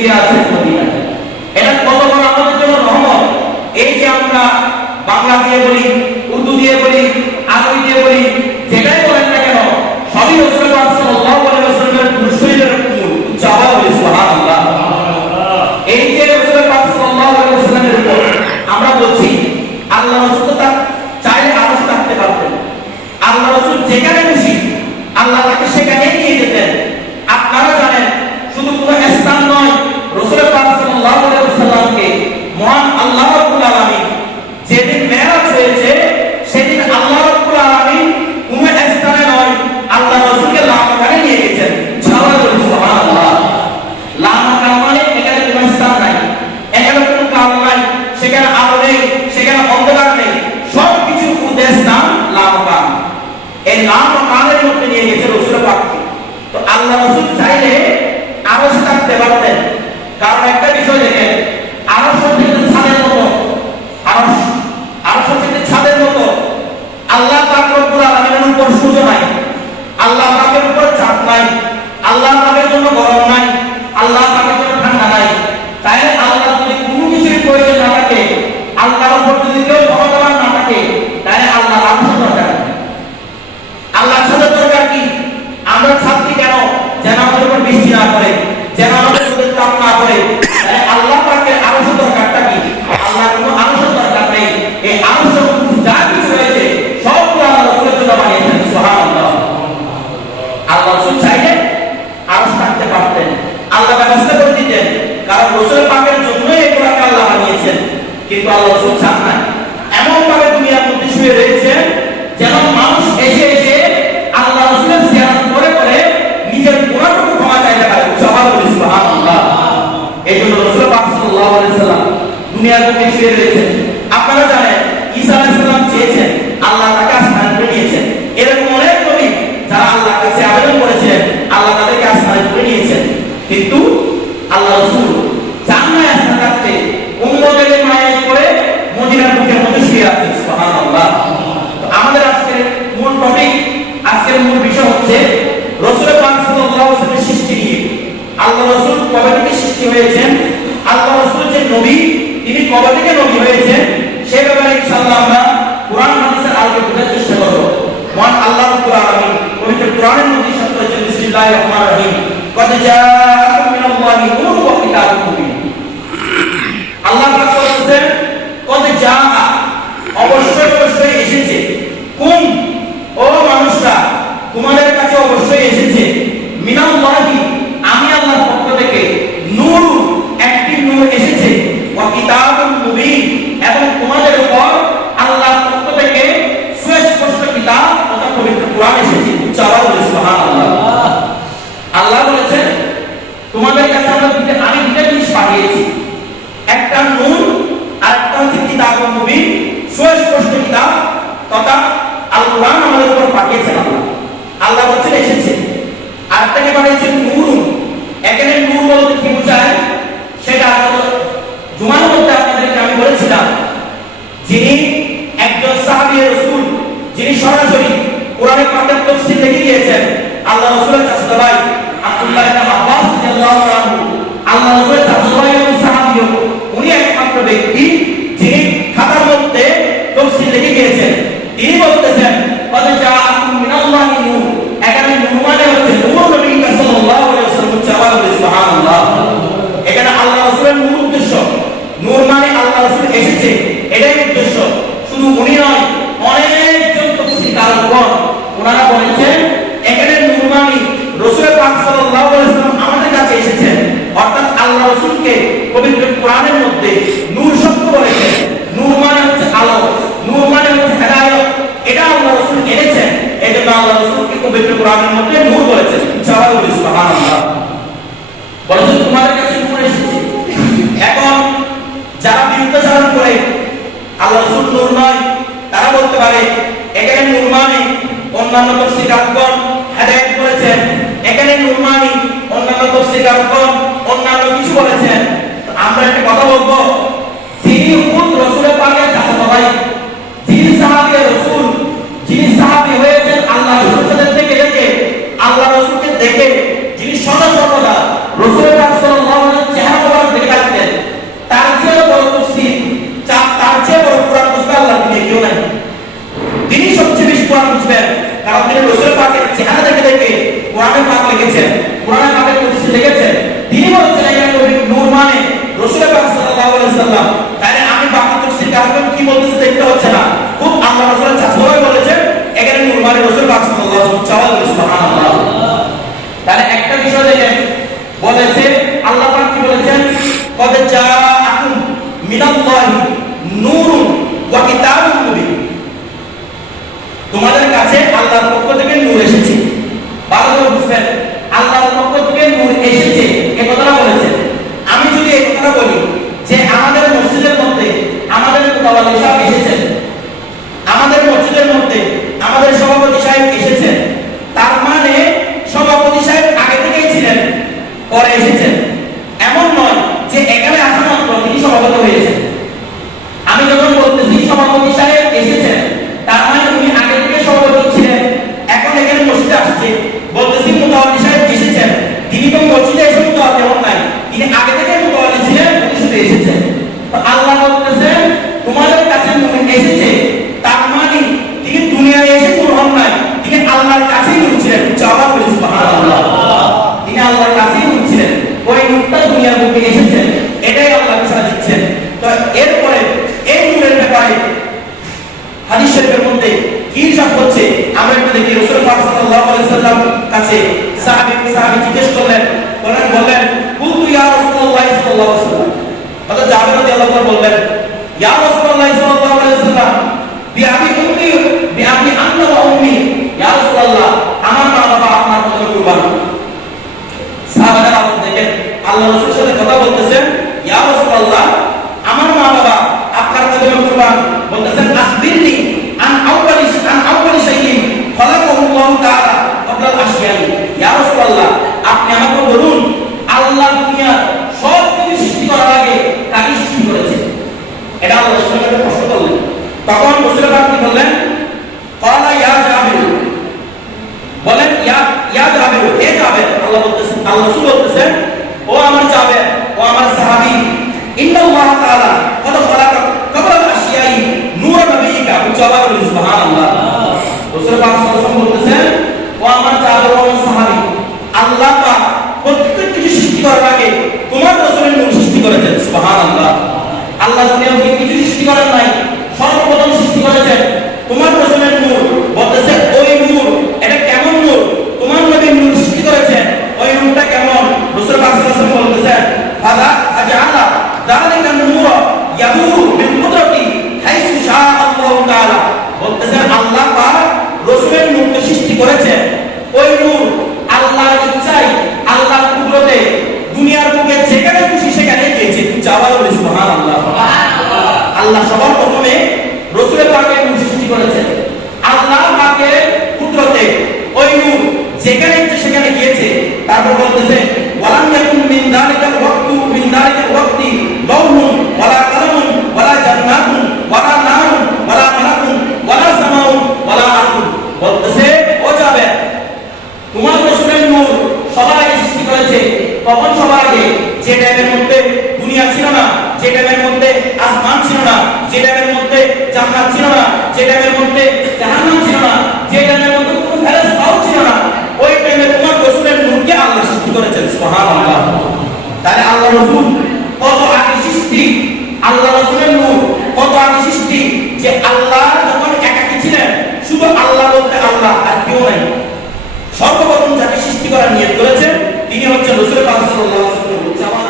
শুয়ে আছেন মদিনায়। এটা কত বড় আমাদের জন্য রহমত। এই যে আমরা বাংলা দিয়ে বলি, উর্দু দিয়ে বলি, আরবি দিয়ে বলি, যেটাই বলেন না কেন সবই রাসূল পাক সাল্লাল্লাহু আলাইহি ওয়াসাল্লামের দুরূদের মূল। জবাব সুবহানাল্লাহ। এই যে রাসূল পাক সাল্লাল্লাহু আলাইহি ওয়াসাল্লামের উপর আমরা বলছি, আল্লাহ রাসূল তো চাইলে আরো থাকতে পারতেন। আল্লাহ রাসূল যেখানে খুশি আল্লাহ তাকে সেখানে নিয়ে যেতেন। আপনারা জানেন শুধু কোনো স্থান নয়, রাসূল পাক সাল্লাল্লাহু আলাইহি ওয়াসাল্লামকে মহান আল্লাহ রাব্বুল আলামিন যেদিন মেরাজ হয়েছে সেদিন আল্লাহ রাব্বুল আলামিন কোন স্থানে নয়, আল্লাহ রাসূলকে লামাকানে নিয়ে গেছেন। সুবহানাল্লাহ। লামাকান মানে এখানে কোনো স্থান নাই, এখানে কোনো কাল নাই, সেখানে আলো নেই, সেখানে অন্ধকার নেই, সবকিছু উদ্দেশ্য নাম লামাকান। এই লামাকানের মধ্যে নিয়ে গেছে রাসূল পাককে। তো আল্লাহ রাসূল চাইলে আরো থাকতে পারতেন। কারণ একটা বিষয় দেখেন, আরশ হচ্ছে ছাদের মতো, আরশ হচ্ছে ছাদের মতো। আল্লাহ পাক রব্বুল আলামিনের উপর সূর্য নাই, আল্লাহ পাকের উপর চাঁদ নাই, আল্লাহ পাকের জন্য গরম নাই, আল্লাহ পাকের জন্য ঠান্ডা নাই। তাই আল্লাহ যদি কোনো কিছুর প্রয়োজন না থাকে, আল্লাহর উপর যদি কেউ ক্ষমতাবান না থাকে, তাহলে আল্লাহ আরশের দরকার নেই। আল্লাহ ছাদের দরকার কি? আমরা ছাদটি কেন? যেন আমাদের উপর বৃষ্টি না পড়ে, যেন আমাদের উপর তাপ না পড়ে। তাহলে আল্লাহ পাকের আরশের দরকারটা কি? আল্লাহর কোনো আরশের দরকার নেই। এই আরশ যা কিছু রয়েছে সবগুলো আল্লাহ রাসূলের জন্য বানিয়েছেন। সুবহানাল্লাহ। আল্লাহ রাসূল চাইলে আরশ থাকতে পারতেন, আল্লাহ ব্যবস্থা করে দিতেন, কারণ রাসূল পাকের জন্যই এগুলোকে আল্লাহ বানিয়েছেন। কিন্তু আল্লাহ রাসূল চান না, এমন ভাবে দুনিয়ার মধ্যে শুয়ে রয়েছেন যেন মানুষ এসে এসে আল্লাহ রাসূলের জিয়ারত করে করে নিজের গুনাহটুকু ক্ষমা চাইতে পারে। সুবহানাল্লাহ। এইজন্য রাসূল পাক সাল্লাল্লাহু আলাইহি ওয়াসাল্লাম দুনিয়ার মধ্যে শুয়ে রয়েছেন। আপনারা জানেন ঈসা আলাইহিস সালাম চেয়েছেন, আল্লাহ তাকে আসমানে তুলে নিয়েছেন। এরকম অনেক নবী যারা আল্লাহর কাছে আবেদন করেছিলেন, আল্লাহ তাদেরকে আসমানে তুলে নিয়েছেন। কিন্তু আল্লাহ রাসূল চান না আসমানে থাকতে, উম্মতের মায়ায় করে মদিনার বুকের মধ্যে শুয়ে আছেন। সুবহানাল্লাহ। তো আমাদের আজকের মূল টপিক, আজকের মূল বিষয় হচ্ছে রাসূল পাক সাল্লাল্লাহু আলাইহি ওয়াসাল্লামের সৃষ্টি নিয়ে। আল্লাহ রাসূল কবে থেকে সৃষ্টি হয়েছেন, আল্লাহ রাসূল যে নবী তিনি কবে থেকে নবী হয়েছেন, সে ব্যাপারে ইনশাআল্লাহ আমরা কোরআন হাদিসের আলোকে বোঝার চেষ্টা করব। মহান আল্লাহ রাব্বুল আলামিন পবিত্র কোরআনের মধ্যে ইরশাদ করেছেন, বিসমিল্লাহির রহমানির রহিম, ক্বাদ জাআকুম মিনাল্লাহি নূরুন ওয়া কিতাবুম মুবিন। আল্লাহ পাক বলেছেন ক্বাদ জাআ, অবশ্যই অবশ্যই এসেছে। কোন ও মানুষরা, তোমাদের কাছে অবশ্যই এসেছে, মিনাল্লাহি আমি আল্লাহর পক্ষ থেকে, নূর একটি নূর এসেছে, ওয়া কিতাবুম মুবিন এবং তোমাদের উপর আল্লাহর পক্ষ থেকে সুস্পষ্ট কিতাব অর্থাৎ পবিত্র কোরআন এসেছে। সুবহানাল্লাহ। আল্লাহ বলেছেন তোমাদের কাছে আমি দুটো জিনিস পাঠিয়েছি, একটা নূর আর একটা হচ্ছে কিতাবুম মুবিন, সুস্পষ্ট কিতাব তথা আল কোরআন আমাদের উপর পাঠিয়েছেন আল্লাহ। আল্লাহ বলেছেন এসেছে। আর একটাকে পাঠিয়েছেন নূর। এখানে নূর বলতে কি বোঝায় সেটা জুমার মধ্যে আপনাদেরকে আমি বলেছিলাম, যিনি একজন সাহাবী রাসূল, যিনি সরাসরি কোরআনের পাকের তাফসীর লিখে দিয়েছেন, আল্লাহ রাসূলের চাচা ভাই আব্দুল্লাহ ইবনে আব্বাস রাদিয়াল্লাহু আনহু, আল্লাহ রাসূলের চাচা ভাই এবং সাহাবী, উনি একমাত্র ব্যক্তি যিনি খাতার মধ্যে তাফসীর লিখে দিয়েছেন। তিনি বলতেছেন ক্বাদ জাআকুম মিনাল্লাহি নূর। এখানে নূর মানে হচ্ছে নূর নবী সাল্লাল্লাহু আলাইহি ওয়াসাল্লাম। সুবহানাল্লাহ। এখানে আল্লাহ রাসূলের মূল উদ্দেশ্য, নূর মানে আল্লাহ রাসূল এসেছে, এটাই উদ্দেশ্য। শুধু উনি নয়, অনেকজন তাফসীরকারগণ ওনারা বলেছেন এখানে নূর মানে রাসূল পাক সাল্লাল্লাহু আলাইহি ওয়াসাল্লাম আমাদের কাছে এসেছেন, অর্থাৎ আল্লাহ রাসূলকে পবিত্র কোরআনের মধ্যে নূর শব্দ বলেছেন। নূর মানে হচ্ছে আলো, নূর মানে হচ্ছে হেদায়েত, এটা আল্লাহ রাসূল এনেছেন। এজন্য আল্লাহ রাসূলকে পবিত্র কোরআনের মধ্যে নূর বলেছেন। সুবহানাল্লাহ। বলেছেন তোমাদের কাছে নূর এসেছে। এখন যারা বিরুদ্ধাচরণ করে আল্লাহ রাসূল নূর নয়, তারা বলতে পারে এখানে নূর মানে অন্যান্য তাফসীরকারগণ হেদায়েত বলেছেন, এখানে নূর মানে অন্যান্য তাফসীরকারগণ অন্যান্য কিছু বলেছেন। আমরা একটা কথা বলবো, যিনি খুদ রাসূল পাকের চাচা ভাই, যিনি সাহাবী রাসূল, যিনি সাহাবী হয়েছেন আল্লাহ রাসূলের থেকে দেখে, আল্লাহ রাসূলকে দেখে, যিনি সদা সর্বদা রাসূল পাক সাল্লাল্লাহু আলাইহি ওয়াসাল্লাম চেহারা বলেছে আল্লাহ পাক কি বলেছেন, কদ জাআকুম মিনাল্লাহি নূরুন ওয়া কিতাবুম মুবিন, তোমাদের কাছে আল্লাহর পক্ষ থেকে নূর এসেছে। ভালো করে বুঝবেন, আল্লাহর পক্ষ থেকে নূর এসেছে এই কথাটা বলেছেন। আমি যদি এই কথাটা বলি যে আমাদের মসজিদের মধ্যে আমাদের মুতাওয়াল্লি সাহেব এসেছেন, আমাদের মসজিদের মধ্যে আমাদের সভাপতি সাহেব এসেছেন, তার মানে সভাপতি সাহেব আগে থেকেই ছিলেন, পরে এসেছেন এমন নয় যে এখানে আসা মাত্র তিনি সভাপতি হয়েছেন। আমি যখন বলতেছি সভাপতি সাহেব এসেছেন, তার মানে উনি আগে থেকে সভাপতি ছিলেন, এখন এখানে মসজিদে আসছে। বলতেছি মুতাওয়াল্লি সাহেব এসেছেন, তিনি তো মসজিদে এসে মুতাওয়াল্লি হন নাই, তিনি আগে থেকে মুতাওয়াল্লি ছিলেন, উনি শুধু এসেছেন। তো আল্লাহ বলতেছেন তোমাদের কাছে নূর এসেছে, তার মানে তিনি দুনিয়ায় এসে নূর হন নাই, তিনি আল্লাহর কাছেই নূর ছিলেন। চাওয়া বলি সুবহানাল্লাহ, তিনি আল্লাহর কাছেই নূর ছিলেন, ওই নূরটা দুনিয়ার বুকে এসেছেন, এটাই আল্লাহ ঘোষণা দিচ্ছেন। তো এরপরে এই নূরের ব্যাপারে হাদিস শরীফের মধ্যে কি ইরশাদ হচ্ছে আমরা একটু দেখি। রাসূল পাক সাল্লাল্লাহু আলাইহি ওয়াসাল্লাম কাছে সাহাবী জিজ্ঞেস করলেন, বললেন কুলতু ইয়া রাসূলুল্লাহ সাল্লাল্লাহু আলাইহি ওয়াসাল্লাম, হযরত জাবের রাদিয়াল্লাহু আনহু বললেন ইয়া রাসূলুল্লাহ সাল্লাল্লাহু আলাইহি ওয়াসাল্লাম বিআবি উম্মি বিআবি আন্না ওয়া উম্মি, ইয়া রাসূলুল্লাহ আমার মা বাবা আপনার জন্য কুরবান। সাহাবারা দেখেন আল্লাহ রাসূলের সাথে কথা বলতেছেন, ইয়া রাসূলুল্লাহ আমার মা বাবা আপনার জন্য কুরবান। বলতেছেন আখবিরনি আন আউয়ালি শাইইন খালাকাহুল্লাহু তাআলা ক্বাবলা আল-আশিয়াই, ইয়া রাসূলুল্লাহ আপনি আমাকে বলুন আল্লাহ দুনিয়ার সব কিছু সৃষ্টি করার আগে কাকে সৃষ্টি করেছেন। এটা আল্লাহ রাসূলের কাছে প্রশ্ন করলেন। তখন রাসূল পাক বললেন ক্বালা ইয়া জাবির, বলেন ইয়া জাবির, হে জাবির। আল্লাহ রাসূল বলতেছেন ও আমার জাবির, ও আমার সাহাবী, ইন্নাল্লাহ তাআলা কদ খালাকা ক্বাবলা আল-আশিয়াই নূরা নবিয়িকা, উচ্চারণ করুন সুবহানাল্লাহ। রাসূল পাক সাল্লাল্লাহু আলাইহি ওয়াসাল্লাম বলতেছেন ও আমার জাবির, ও আমার সাহাবী, আল্লাহ পাক প্রত্যেক কিছু সৃষ্টি করার আগে তোমার রাসূলের নূর সৃষ্টি করেছেন। সুবহানাল্লাহ, আল্লাহ দুনিয়াতে কিছু সৃষ্টি করেন নাই, সর্বপ্রথম সৃষ্টি করেছেন তোমার রাসূলের নূর। বলতেছে ওই নূর এটা কেমন নূর, তোমার নবীর নূর সৃষ্টি করেছেন, ওই নূরটা কেমন। রাসূল পাক সাল্লাল্লাহু আলাইহি ওয়াসাল্লাম বলতেছেন ফাদা আজআলা যালিকা নূর ইয়াদুরু মিন কুদরতি হাইসু শাআ আল্লাহু তাআলা। বলতেছেন আল্লাহ পাক রাসূলের নূরকে সৃষ্টি করেছেন, ওই নূর আল্লাহর ইচ্ছায় আল্লাহর কুদরতে দুনিয়ার বুকে যেখানে খুশি সেখানে গিয়েছে। চাওয়াল বলি সুবহানাল্লাহ। আল্লাহ সবার প্রথমে রাসূলের পাকের নূর সৃষ্টি করেছেন, আল্লাহ পাকের কুদরতে ওই নূর যেখানে ইচ্ছে সেখানে গিয়েছে। তারপর বলতেছে ওয়ালাম ইয়াকুন মিন যালিকাল ওয়াক্তি লাউহুন ওয়ালা কালামুন ওয়ালা জান্নাতুন ওয়ালা নারুন ওয়ালা মালাকুন ওয়ালা সামাউন ওয়ালা আরদুন। বলতেছে ও যাবে তোমার রাসূলের নূর সবার আগে সৃষ্টি করেছে। কখন সবার আগে? যে টাইমের মধ্যে দুনিয়া ছিল না, যে টাইমের মধ্যে আসমান ছিল না, যে টাইমের মধ্যে জান্নাত ছিল না, যে টাইমের মধ্যে জাহান্নাম ছিল না, যে টাইমের মধ্যে কোনো ফেরেশতাও ছিল না, ওই টাইমে তোমার রাসূলের নূরকে আল্লাহ সৃষ্টি করেছেন। সুবহানাল্লাহ। তাহলে আল্লাহ রাসূল কত আগে সৃষ্টি, আল্লাহ রাসূলের নূর কত আগে সৃষ্টি, যে আল্লাহ যখন একাকী ছিলেন, শুধু আল্লাহ বলতে আল্লাহ আর কেউ নাই, সর্বপ্রথম যাকে সৃষ্টি করার নিয়ত করেছেন তিনি হচ্ছেন রাসূল পাক সাল্লাল্লাহু আলাইহি ওয়াসাল্লাম।